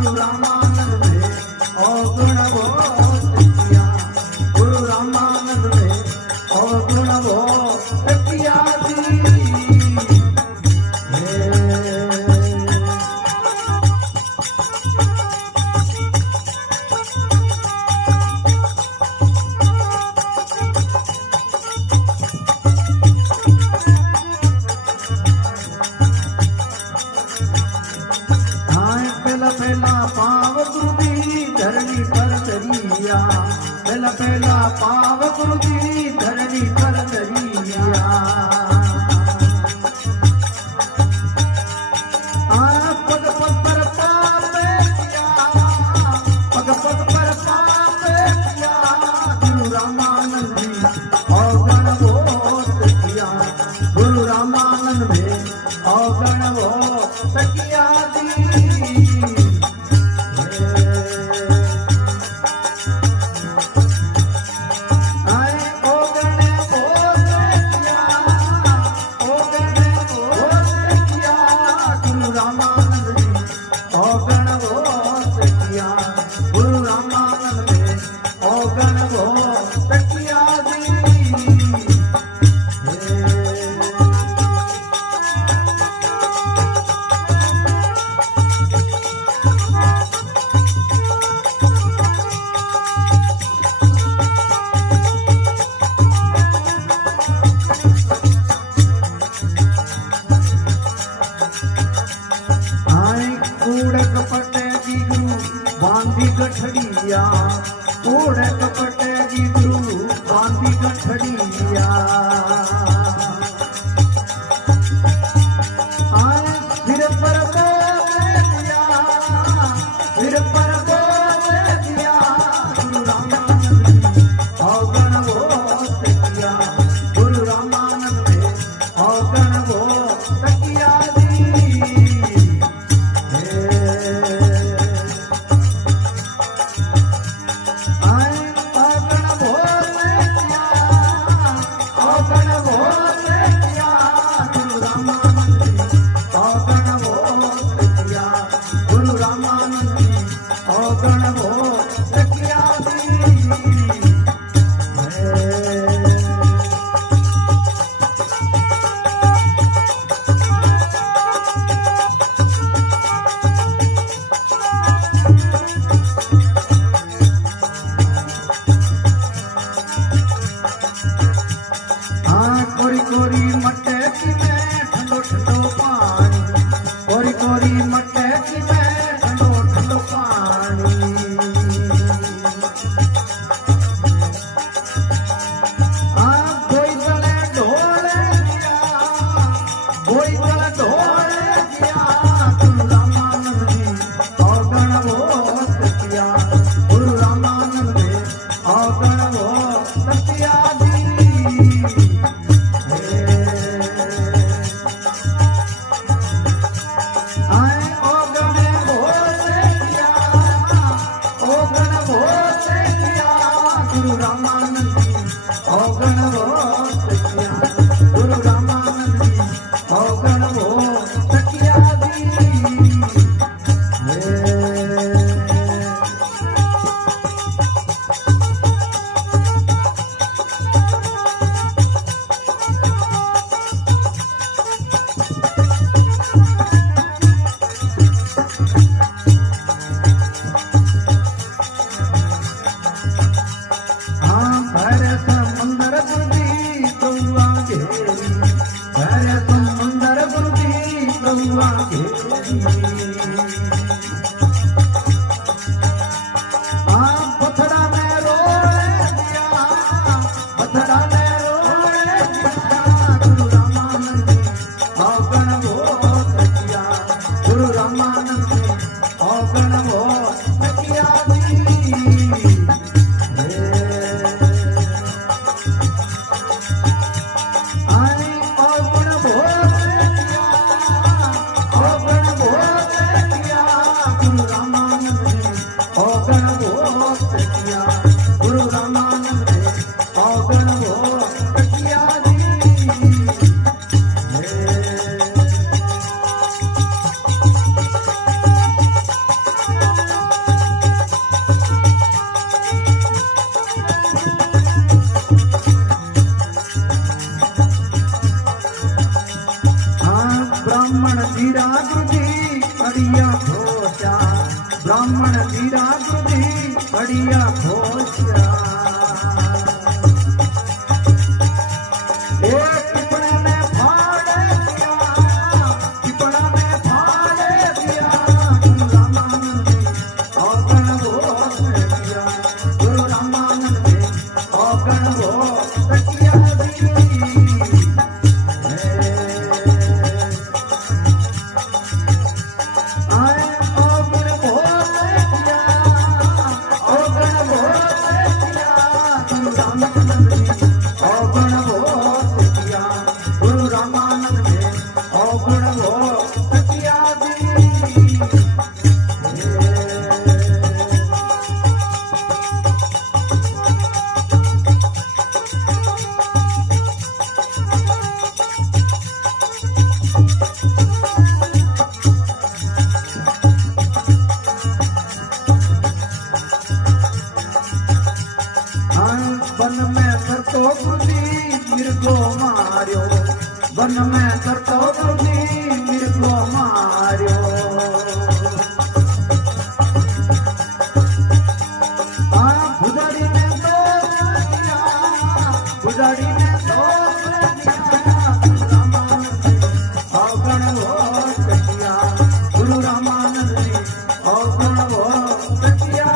गुरु रामानंद में अवगुण वो तकिया, गुरु रामानंद में अवगुण वो तकिया दी। पहला पाव गुरु दी धरणी पर दरिया, पहला पहला पाव गुरु दी धरणी पर दरिया। पग पग पर पाप किया, पग पग पर पाप किया, गुरु रामानंद में अवगण वो तकिया, गुरु रामानंद में अवगण वो तकिया दी। बांधी गठड़िया, ओढ़ कपटे जी गुरु बांधी गठड़िया। फिर पर दिया, फिर पर दिया, गुरु रामानंद में अवगण वो तकिया, गुरु रामानंद में अवगण वो तकिया दी। गुरु रामानंद में अवगण वो तकिया दी। कोरी कोरी मटकी में ठंडो ठंडो पानी, कोरी कोरी मटकी में ठंडो ठंडो पानी। ब्राह्मण वीरा गुरुजी बढ़िया घोषिया वन में करतो गुरुजी मिर्गो मारियो गुजारी ने दोष दिया गुजारी ने दोष दिया अवगण वो कटिया गुरु रामानंद जी अवगण वो कटिया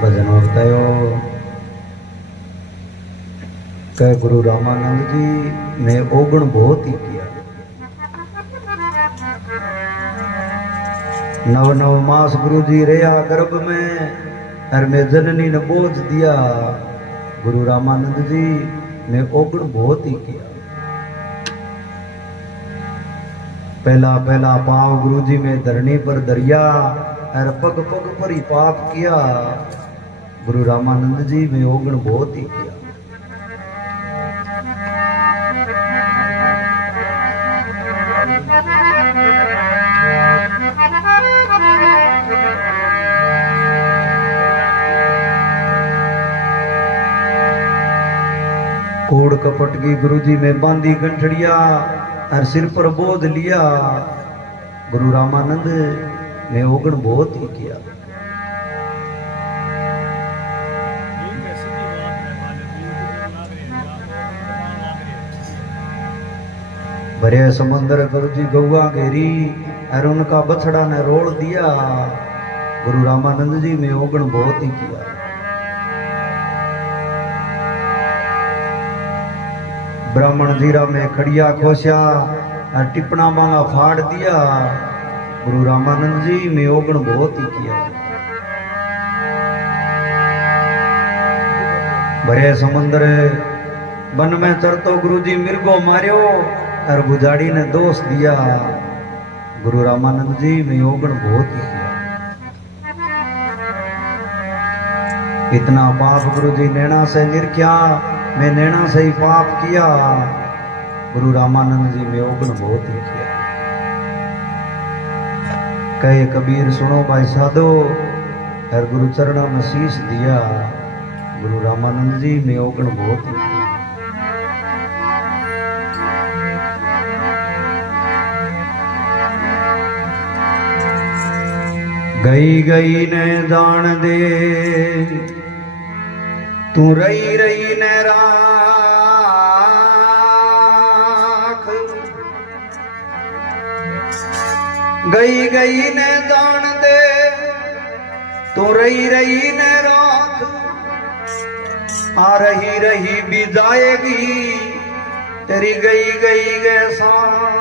भजन होता है गुरु रामानंद जी ने ओगुण बहुत ही किया। नव नव मास गुरु जी रहा गर्भ में और मैं जननी ने बोझ दिया। गुरु रामानंद जी ने ओगुण बहुत ही किया। पहला पहला पांव गुरु जी में धरनी पर दरिया और पग पग पर ही पाप किया। गुरु रामानंद जी में ओगुण बहुत ही किया। कोड़ कपट की गुरु जी में बांधी गंठड़िया और सिर पर बोझ लिया। गुरु रामानंद ने ओगुण बहुत ही किया। भरे समुद्र गुरु जी गौआ घेरी और उनका बछड़ा ने रोल दिया। गुरु रामानंद जी में ओगण बहुत ही किया। ब्राह्मण जीरा में खड़िया खोसिया और टिपना मांगा फाड़ दिया। गुरु रामानंद जी में ओगण बहुत ही किया। भरे समुद्र वन में चरतो गुरु जी मिर्गो मार्यो और बुझाड़ी ने दोष दिया। गुरु रामानंद जी में ओगण बहुत ही किया। इतना पाप गुरु जी नैना से निरख्या, मैं नैना से ही पाप किया। गुरु रामानंद जी में ओगण बहुत ही किया। कहे कबीर सुनो भाई साधो, और गुरु चरणों में शीश दिया। गुरु रामानंद जी में ओगण बहुत ही किया। गई गई ने दान दे, तू रही रही ने राख। गई गई ने दान दे, तू रही रही ने राख। आ रही रही भी जाएगी तेरी गई गई के साथ।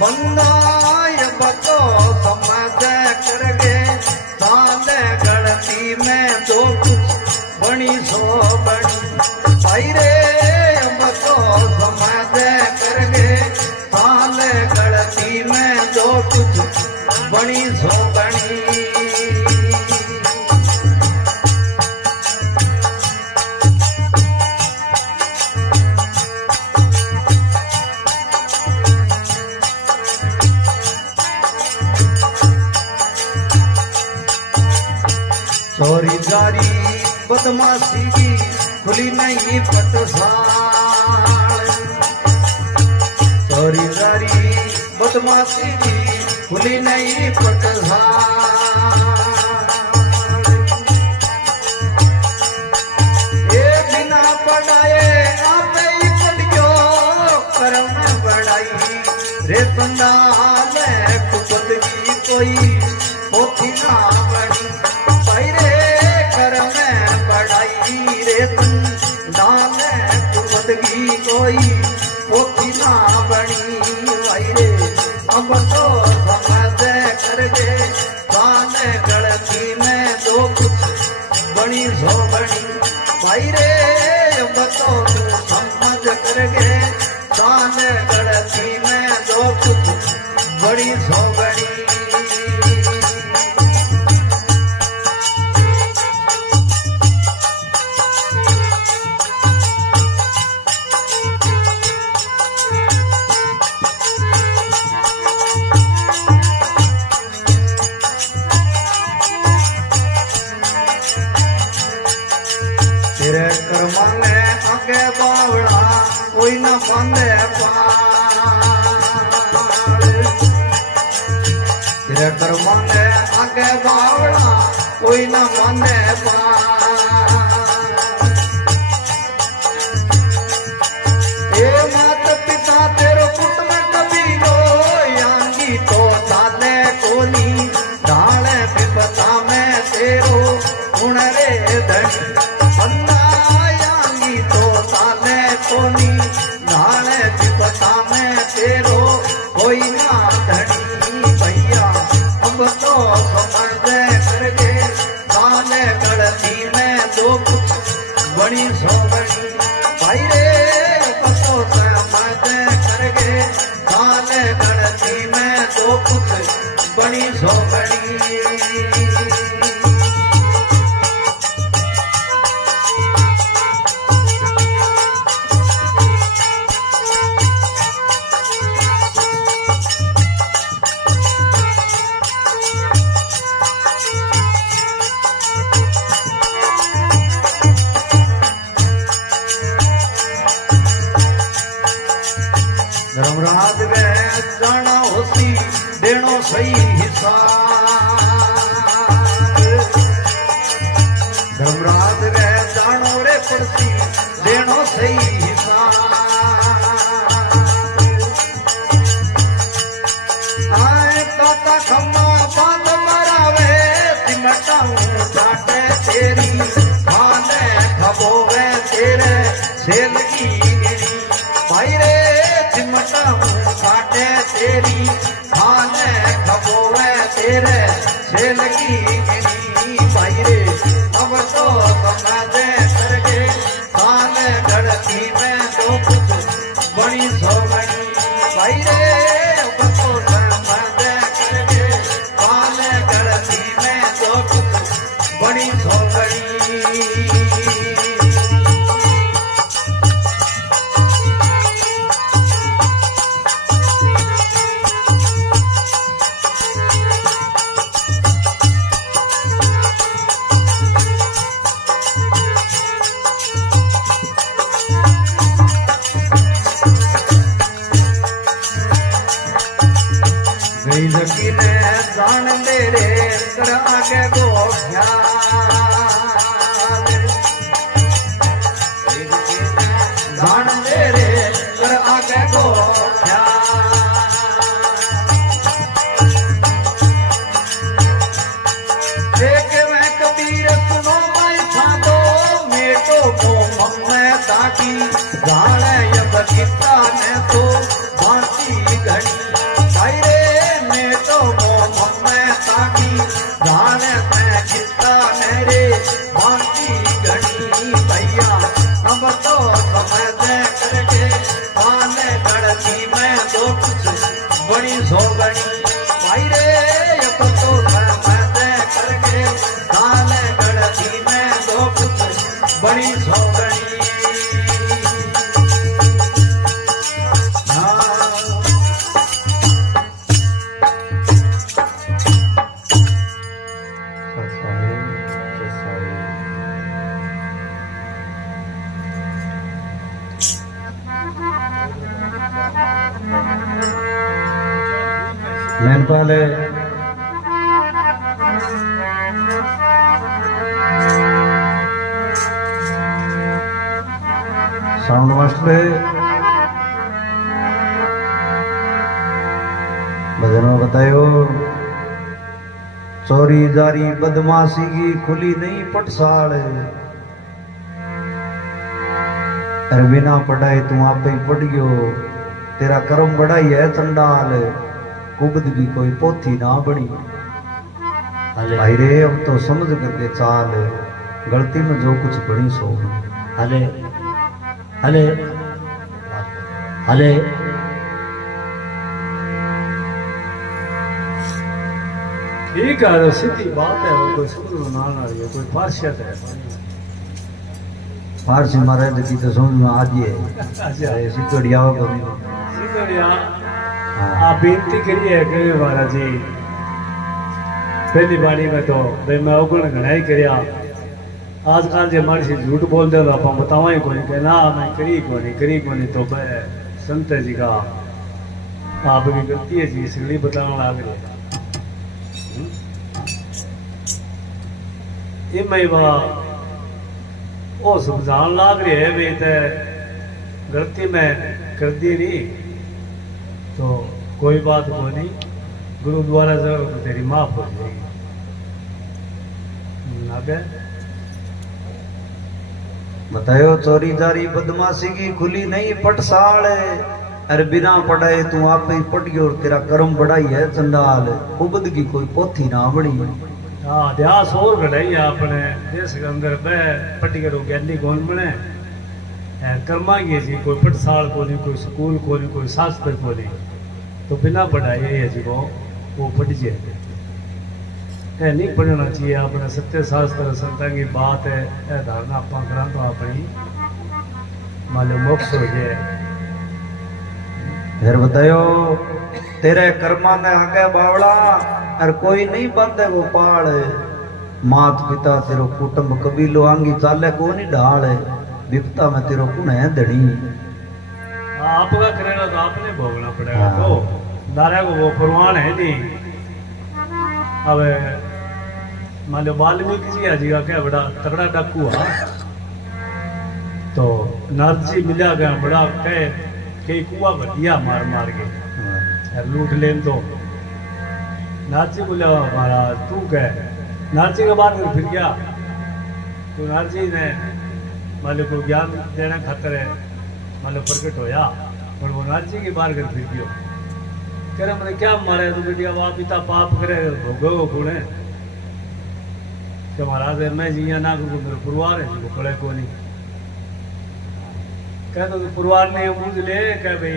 बंदाय बतो समझ करगे, साले गलती में जो कुछ बनी सो बनी। भाई रे बतो समझ करगे, साले गलती में जो कुछ बनी सो बनी। चोरी जारी बदमाशी की खुली नहीं पटसाल। चोरी जारी बदमाशी की खुली नहीं पटसाल। ये बिना पढ़ाए आपे ही पढ़ियो कर्म बढ़ाई। रे संदाल खुद की कोई पोथी ना बनी। खुदगी कोई पोथी ना बनी। भाई रे अब तो समझ करके, साले गलती में जो कुछ बनी सो बनी। भाई रे अब तो समझ करके, साले गलती में जो कुछ बड़ी सो बनी। तेरे कर्मा ने आगे बावड़ा कोई न बांधे पाल। तेरे कर्मा ने आगे बावड़ा कोई न बांधे पाल। ए मात पिता तेरो पुट में कभी लो यांगी तो डाले कोनी। डाले विपता में तेरो गुण रे धनी। कोनी नाने विपता में तेरो कोई ना धनी। भैया अब तो समझ करके, साले गलती में जो कुछ बनी सो बनी। भाई रे अब तो समझ करके, साले गलती में जो कुछ बनी सो बनी। पड़ती देनो सही हिसाब। धर्मराज रे जानो रे पड़ती देनो सही हिसाब। आए काका खम्मा बांध मरावे सिमटाऊं चाटे तेरी खाने खबोवे तेरे सेल की गिरी। भाई रे सिमटाऊं चाटे तेरी खाने खबोवे तेरे सेल की गिरी। भाई रे अब तो समझ करके खाने गढ़ती में जो कुछ बड़ी सो बड़ी। भाई रे अब तो समझ करके खाने गढ़ती में जो कुछ बड़ी सो बड़ी। गई सकी ने जान मेरे कर आगे गो जान मेरे कर आगे गो देख मैं कबीर सुनो मैं छादो मेटो को मम्मे ताकी जाने यब गीता ने तो बांसी घड़ी। भाई रे मैं तो वो मम्मे ताकी जाने मैं गीता मेरे बांसी घड़ी। भैया अब तो समझ करके खाने गढ़ती में तो कुछ बड़ी सो बड़ी। भाई रे अब तो समझ करके खाने गढ़ती में तो कुछ बड़ी सो बड़ी। मेनपाल साउंड मास्टर भजन में बतायो चोरी जारी बदमाशी की खुली नहीं पटसाल। अरे बिना पढ़ाए तू आप ही पढ़ गयो तेरा कर्म बढ़ाई है चंडाल। कुबद की कोई पोथी ना बड़ी। भाई रे अब तो समझ करके चाल गलती में जो कुछ बड़ी सो। हले हले हले ठीक है सीधी बात है। वो कोई समझ में ना आ रही है कोई फारसियत है। फारसी महाराज की तो समझ में आ गई सिकड़िया आप बेनती करिए कई महाराज जी पहली बारी में तो भाई मैं अवगुण घनाई करिया। आजकल जो हमारे से झूठ बोल दे आप बतावा ही कोनी कहना मैं करी कोनी तो संत जी का आपकी गलती है जी इसलिए बताना लाग रहे ये मैं वो समझान लाग रहे है वे तो गलती मैं कर दी नहीं तो कोई बात को नहीं गुरु द्वारा जरूर तेरी माफ हो जाएगी। आगे बतायो चोरी जारी बदमाशी की खुली नहीं पटसाल। अरे बिना पढ़ाए तू आप ही पढ़ गयो और तेरा कर्म बढ़ाई है चंडाल। उबद की कोई पोथी ना बड़ी। हाँ ध्यास और घटाई अपने देश के अंदर पट्टी करो ज्ञानी कौन बने कर्मा की जी कोई पटसाल को नहीं कोई स्कूल को नहीं कोई शास्त्र को नहीं तो बिना पढ़ाए है जी को वो पढ़ जाए नहीं पढ़ना चाहिए। अपने सत्य शास्त्र संता की बात है यह धारणा आप करा तो अपनी मालूम मोक्ष हो जाए। फिर बतायो तेरे कर्मा ने आगे बावड़ा और कोई नहीं बंद है वो पाल। मात पिता तेरो कुटुंब कबीलो आंगी चाले को नहीं ढाल। विपता में तेरो कुण है धड़ी। आपका करेगा तो आपने भोगना पड़ेगा तो दारा को वो पुरवान है नहीं। अब मान लो वाल्मीकि जी जी का क्या बड़ा तगड़ा डाकू है, तो नारजी मिला गया बड़ा कई कुआ बढ़िया मार मार के लूट लेन। तो नारजी बोला महाराज तू कह, नारजी के बाद फिर गया तो नारजी ने मान लो कोई ज्ञान देना खातर है मान लो प्रकट होया, और वो नारजी के बाहर कर फिर गयो। कह रहे मैंने क्या मारे तू बेटिया बाप पिता पाप करे भोगो गुणे कि महाराज मैं जी ना करूँ मेरे परिवार है जो पड़े को नहीं। कह तो परिवार ने मुझ ले कह भाई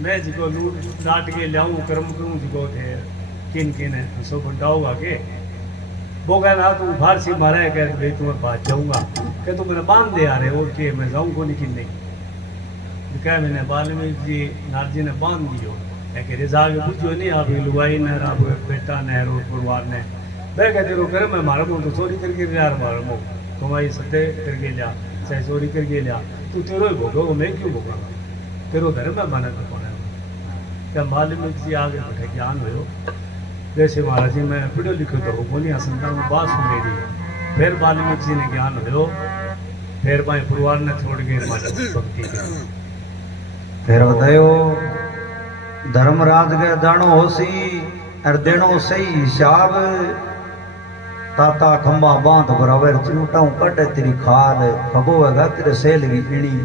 मैं जी को लूट डांट के लाऊं कर्म करूं जी को थे किन किन है सो बंटाऊंगा के वो कह ना तू फारसी मारा है कह भाई तुम्हें बात जाऊंगा। कह तू मैंने बांध दे आ रहे और के मैं जाऊँ को नहीं किन नहीं। कह मैंने वाल्मीकि जी नारजी ने बांध दियो कि रिजा के पूछो नहीं आप लुगाई ने आप बेटा ने रो परिवार ने मैं कहते रो करे मैं मारा तो चोरी करके यार मारा मो तुम्हारी सत्य करके लिया चाहे चोरी करके लिया तू तेरो ही भोगो मैं क्यों भोगा तेरो धर्म है माना तो कौन है। क्या वाल्मीकि जी आगे बैठे ज्ञान हो जैसे महाराज जी मैं पढ़ो लिखो तो बोलियाँ संता में बात सुन रही थी। फिर वाल्मीकि जी ने ज्ञान हो फिर भाई परिवार ने छोड़ के भक्ति की। फिर बतायो धर्मराज के दानो होसी और देनो सही हिसाब ताता खंबा बांध बराबर चिमटाऊ कटे तेरी खाल खबोएगा तेरे सेल की इणी।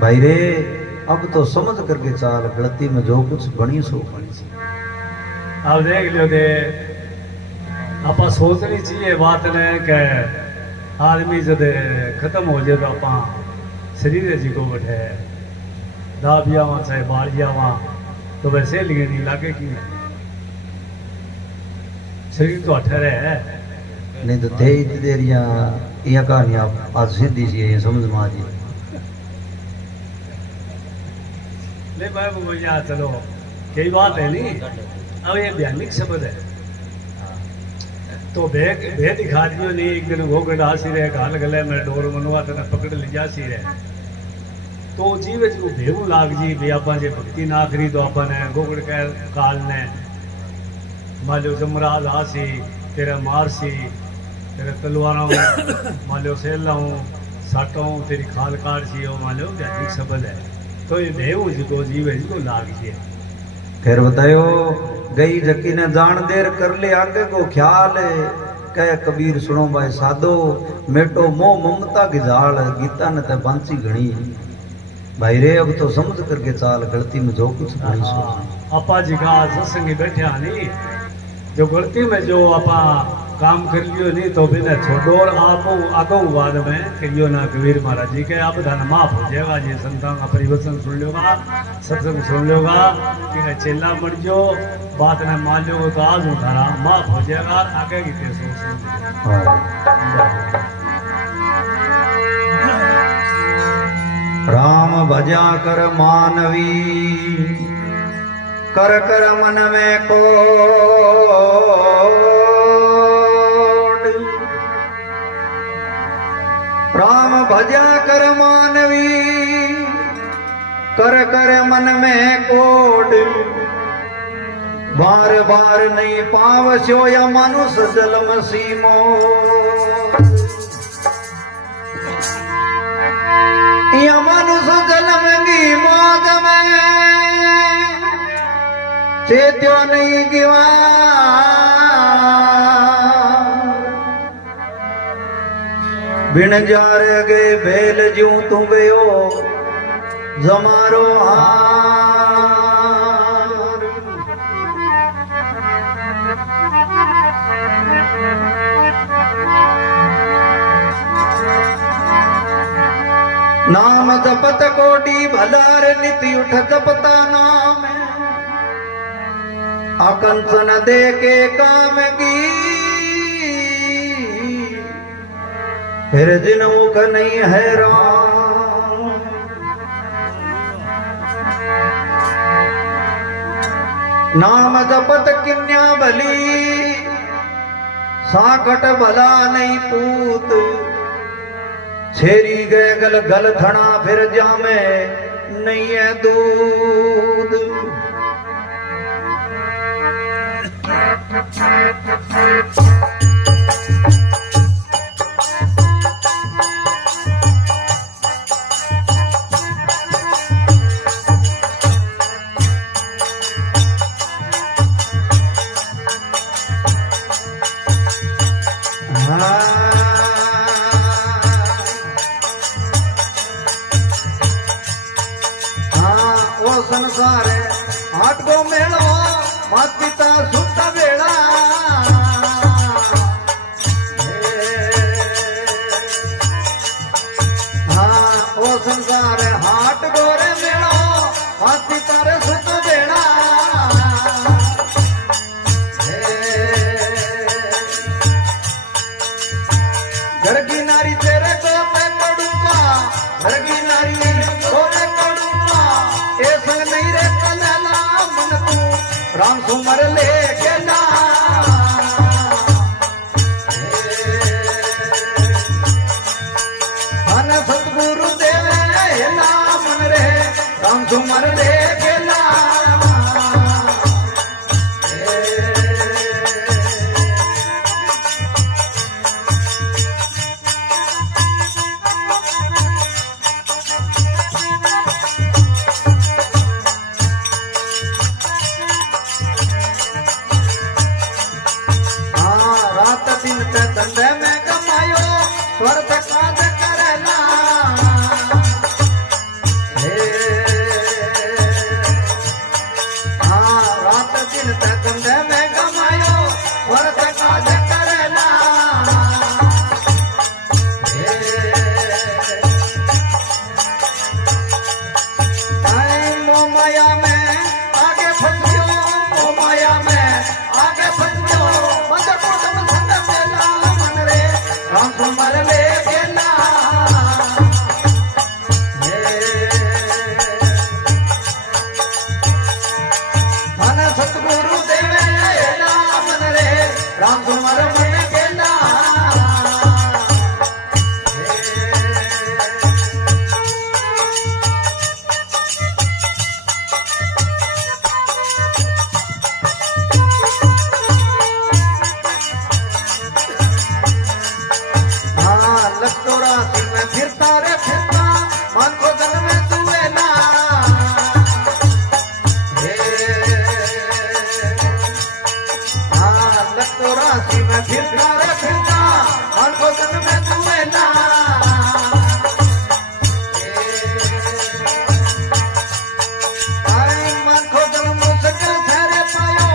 भाई रे अब तो समझ करके चाल गलती में जो कुछ बनी सो बनी सी। अब देख लो दे आप सोचनी चाहिए बात ने कि आदमी जब खत्म हो जाए तो आप शरीर जी को बैठे दाब जावा चाहे बाढ़ जावा तो वैसे लिए नहीं लागे कि शरीर तो अठहरे है नहीं तो थे इतनी देर यहाँ कहानियां आज सीधी सी है समझ में आ जी। ले भाई वो यहाँ चलो कई बात है नहीं। अब ये बयानिक शब्द है तो भे दिखा दियो नहीं एक दिन वो गड़ा सी रहे घाल गले में डोर मनवा तेना पकड़ ले जा सी रहे तो जीव को भेगू लाग जी भी आप भक्ति ना करी तो अपन गोगड़ के काल ने मान लो जमराज आसी तेरा मारसी तेरे तलवारों मान लो सेलाऊं साटों तेरी खाल काट सी हो मान लो वैदिक शब्द है तो ये भेगू जी को जीव को लाग जी। फिर बतायो गई जकी ने जान देर कर ले आगे को ख्याल कह कबीर सुनो भाई साधो मेटो मोह ममता की जाल गीता ने ते बांसी घणी। भाई रे अब तो समझ करके चाल गलती में जो कुछ बनी सो। आपा जी का सत्संगी बैठे नहीं जो गलती में जो आपा काम कर लियो नहीं तो बिना छोड़ो और आप आगो बाद में कहियो ना कबीर महाराज जी के आप धन माफ हो जाएगा जी संतान का परिवर्तन सुन लोगा सत्संग सुन लोगा कि चेला मर जो बात ने मान लो तो आज उठाना माफ हो जाएगा आगे की सोच। राम भजा कर मानवी कर कर मन में को राम भजा कर मानवी कर कर मन में कोड बार बार नहीं पावस्यो या मनुष्य जन्म सीमो या मनुष्य जन्म की मौज में चेत्यो नहीं गिवा बिन जार गे भेल जू तू गयो जमारो हार नाम जपत कोटि भलार निति उठ जपता नाम अकंचन दे के काम की फिर जिन मुख नहीं है राम नाम जपत किन्या भली साकट भला नहीं पूत छेरी गए गल गल थना फिर जामे नहीं है दूध संसार आठ गो मेलो मात पिता सुत बेड़ा हाँ वो संसार हाट गोरे मेलो मात पिता रे सुत बेड़ा घर की नारी तेरे को मैं पड़ूंगा घर की नारी को मैं पड़ूंगा ए संग नहीं रे कलला मन तू राम सुमर ले गेला मन सतगुरु देव हेला मन रे राम सुमर ले गेला धंधे में कमायो स्वर्थ काज करना हाँ रात दिन धंधे में कमायो स्वर्थ काज करना मोह माया में आगे फंस गयो मोह माया में आगे फंस गयो राम सुमर ले गेला मन सतगुरु देवे मन रे राम सुमर मन गेला लगतो राशि में फिरता रे फिरता मन को धन में तुए ना हाँ लगतो राशि में फिरता रे फिरता मन को धन में तुए ना मन को धन मुझसे ठहरे पायो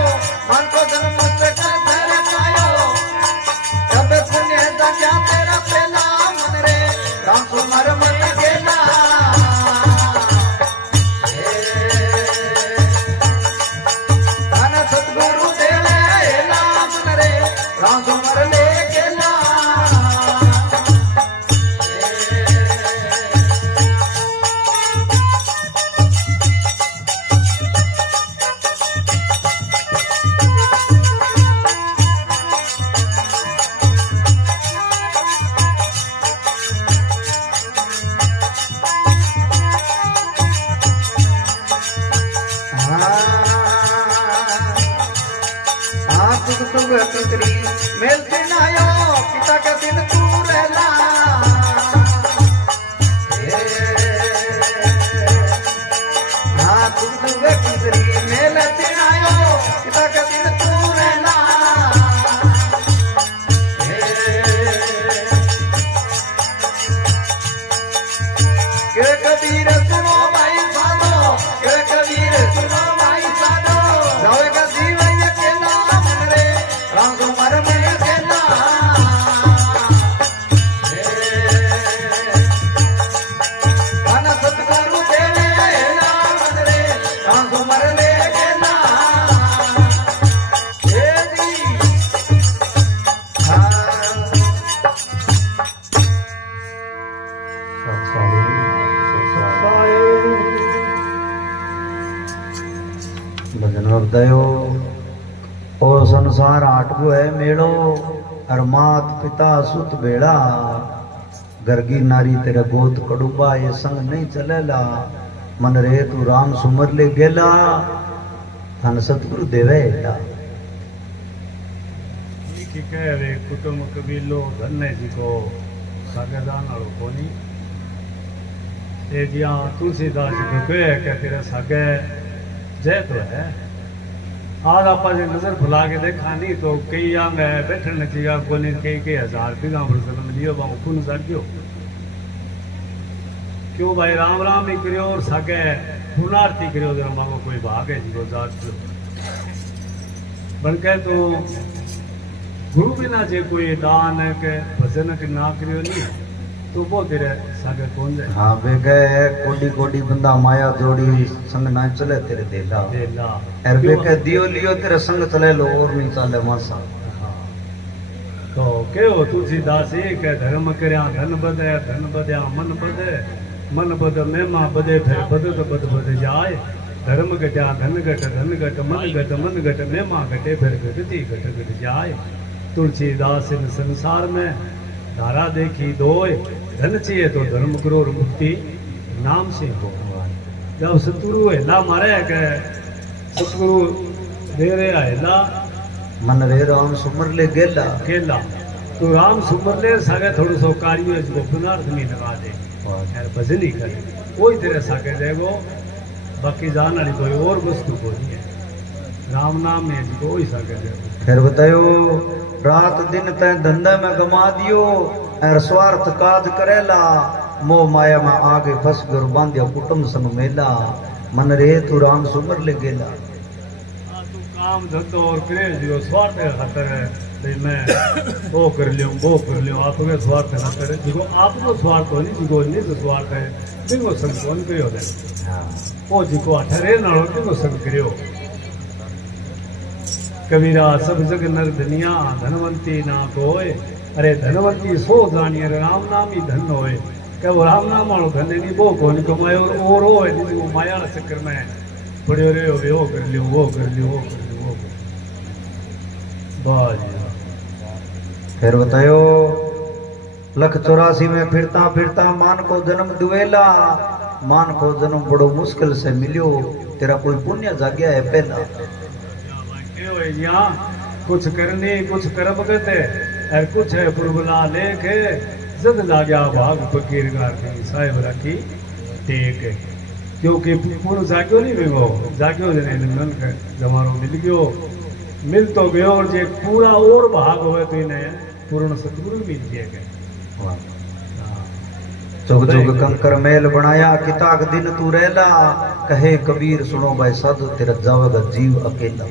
मन को धन मुझसे ठहरे पायो जब पुण्य दया तेरा पेला राम सुमर मन गेला सतगुरु देवे मन रे राम सुमर ले गेला पुत्री मेल दिन आयो पिता के दिन तू रहला हाँ पुत्री मेल दिन आयो पिता के दिन तू रहला के कबीर सुनो भाई साधो के कबीर सुनो भाई साधो जाओगा जीवन अकेला मन रे राम सुमर में गेला मन सतगुरु देवे मन रे राम सुमर ले गेला भजन हृदयो ओ संसार आटको है मेलो और मात पिता सुत बेड़ा गर्गी नारी तेरा गोत कड़ुबा ये संग नहीं चलेला मन रे तू राम सुमर ले गेला धन सतगुरु देवे बाकी कहे वे कुटुंब कबीलो धन है जिको सागरदान वालों कोनी ये जिया तुलसीदास जी को कहे कि तेरा सागे जय तो है आज आप नजर भुला के देखा नहीं तो कई आंग है बैठन चाहिए कोनी कई हजार बीघा पर जन्म लियो बाहू खून जाग्यो क्यों भाई राम राम ही करियो और सागे पुनारती करियो जरा मांगो कोई भाग है जिको जात बनके तो गुरु बिना जे कोई दान के भजन के ना करियो नहीं तो वो तेरे सागे कौन जाए हाँ वे गए कोडी कोडी बंदा माया जोड़ी संग ना चले तेरे देला देला अर वे कह दियो लियो तेरे संग चले लो और नहीं चले मासा तो के हो तुलसीदास के धर्म करया धन बदया मन बद मेमा बदे फिर बद जाए धर्म घटा धन घट मन घट मेमा घटे फिर घटती घट जाए तुलसीदास इन संसार में धारा देखी दोय धन चाहिए तो धर्म करो और मुक्ति नाम से हो जब सतगुरु हेला मारे के सतगुरु दे रहे हेला मन रे राम सुमर ले गेला केला तो राम सुमर ले सागे थोड़ो सो कार्य इसको पुनार्थ में लगा दे यार भजन ही करे कोई तेरे सागे देगो बाकी जान वाली कोई और वस्तु को नहीं है राम नाम में इसको वही सागे देगो फिर बतायो रात दिन तय धंधे में गमा दियो और स्वार्थ काज करेला मोह माया में आगे फंस कर बांधिया कुटुंब संग मेला मन रे तू राम सुमर ले गेला तू काम धंधो और करे जो स्वार्थ खातर है भाई मैं वो कर लियो आपके स्वार्थ खातर है जिको आपको स्वार्थ हो नहीं जिको निज स्वार्थ है जिनको संग कौन करियो दे वो जिको अठरे ना हो जिनको संग करियो कबीरा सब जग नर धनिया धनवंती ना कोय अरे धनवंती सो जानिए राम नाम ही धन होए क्या वो राम नाम वालों धन नहीं वो कौन कमाए और हो जिसको माया चक्कर में बड़े रे हो वो कर लियो वो कर लियो बाजी फिर बतायो लख 84 में फिरता फिरता मान को जन्म दुएला मान को जन्म बड़ो मुश्किल से मिलियो तेरा कोई पुण्य जाग्या है पहला यहाँ कुछ करनी कुछ कर्म करते और कुछ है पुरबला लेके जद लागया भाग फकीर की साहेब रखी टेक क्योंकि पूर्ण जाग्यो नहीं भेगो जाग्यो जने मन के जमानो मिल गयो मिल तो गयो और जे पूरा और भाग होए तो इन्हें पूर्ण सतगुरु मिल गए जुग जुग कंकर मेल बनाया किताक दिन तू रहला कहे कबीर सुनो भाई सद तेरा जावगा जीव अकेला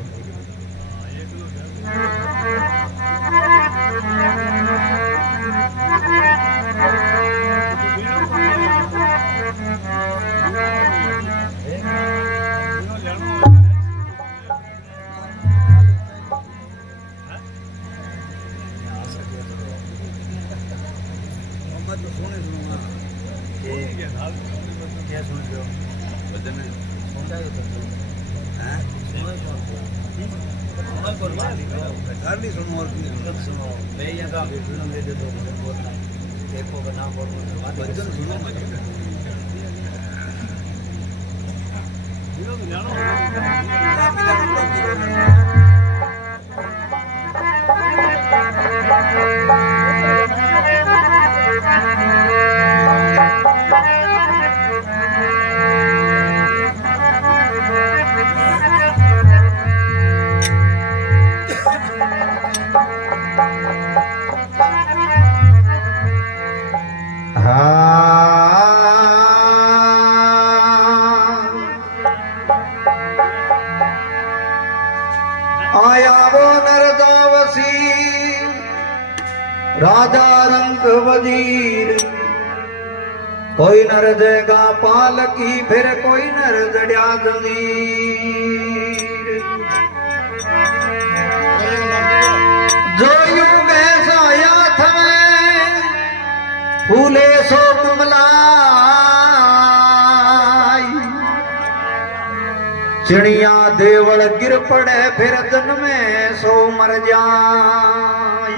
आया वो नरदावसी राजा रंग वजीर कोई नर देगा पालकी फिर कोई नर जड़िया जमीर जो यूं कैसा आया था फूले सो कुमलाई चिड़िया देवल गिर पड़े फिर जन्मे सो मर जाई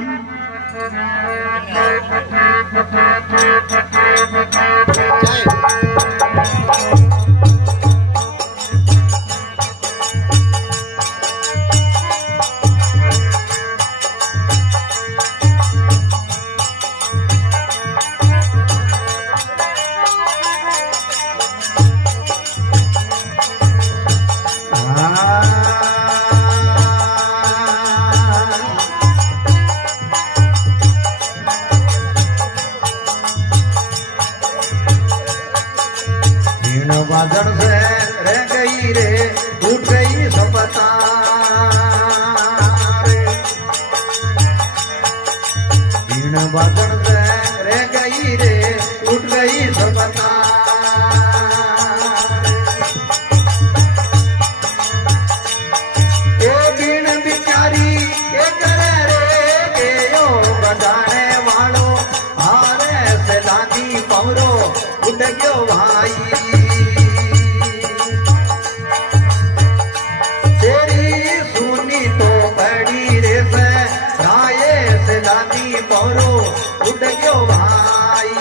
बौरो उड़ गयो भाई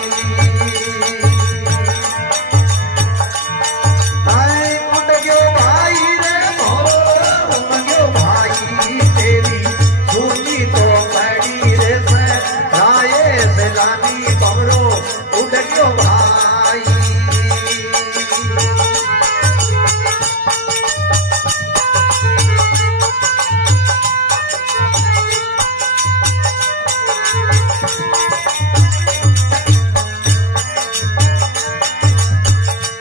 हाय उड़ गयो भाई रे बौरो उड़ गयो भाई तेरी सुनी तो पड़ी रे से राये से लानी बौरो उड़ गयो भाई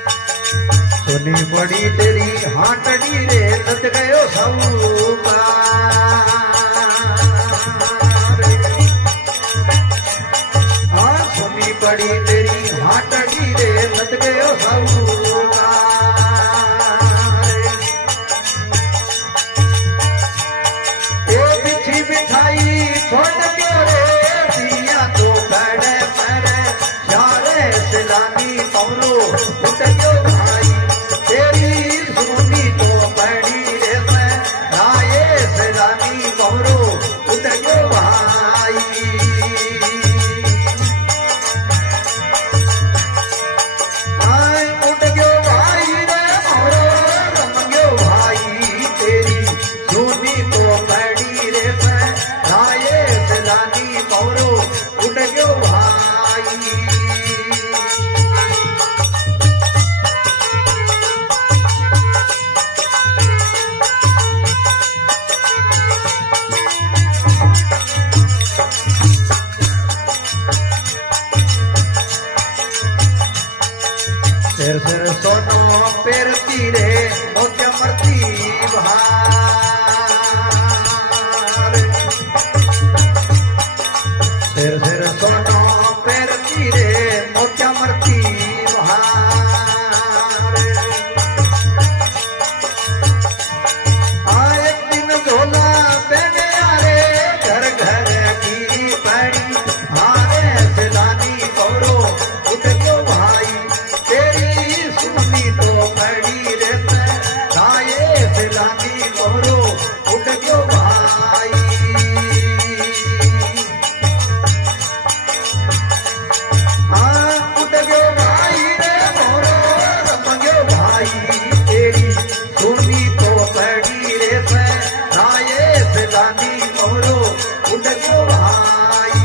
सुनी पड़ी तेरी हाटड़ी रे नच गयो सऊका हाँ सुनी पड़ी तेरी हाटड़ी रे नच गयो सऊका ए बिछी बिछाई छोड़ के रे दिया तो बड़े बड़े यारे सिलानी पौरो उठ गयो भाई तेरी सुनी तो पड़ी रे मैं राये सिलानी पौरो उठ गयो भाई आय उठ गयो भाई रे पौरो रम गयो भाई तेरी सुनी तो पड़ी रे मैं राये सिलानी पौरो उठ गयो भाई सिर सिर सोनो पेर तीरे मोत्या मरती बहार सिर सिर सोनो पेर तीरे मोत्या मरती बहार एक दिन झोला पहने आरे घर घर की पड़ी हारे सिलानी पौरो उठ गयो भाई तेरी सुनी तो पड़ी रे राये सिलानी पौरो उठ गयो भाई हाँ उठ गयो भाई रे पौरो रम गयो भाई तेरी सुनी तो पड़ी रे राये सिलानी पौरो उठ गयो भाई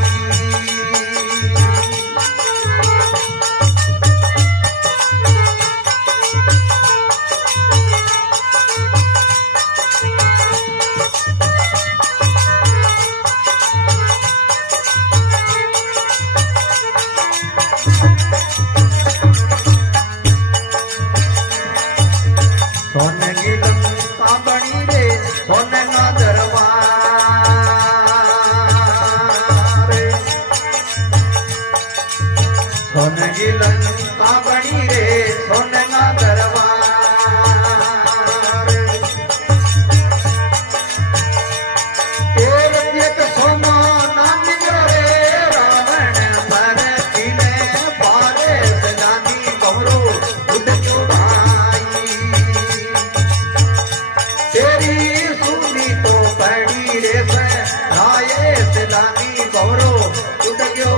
सोने की लंका बनी रे सोने का दरबार सोने की लंका बनी रे सोने का दरबार तेरे एक सोना नाम रे रावण पर किने पारे सलानी बहरो उठ गयो भाई तेरी सुनी तो पड़ी रे राये सिलानी गौरो उठ गयो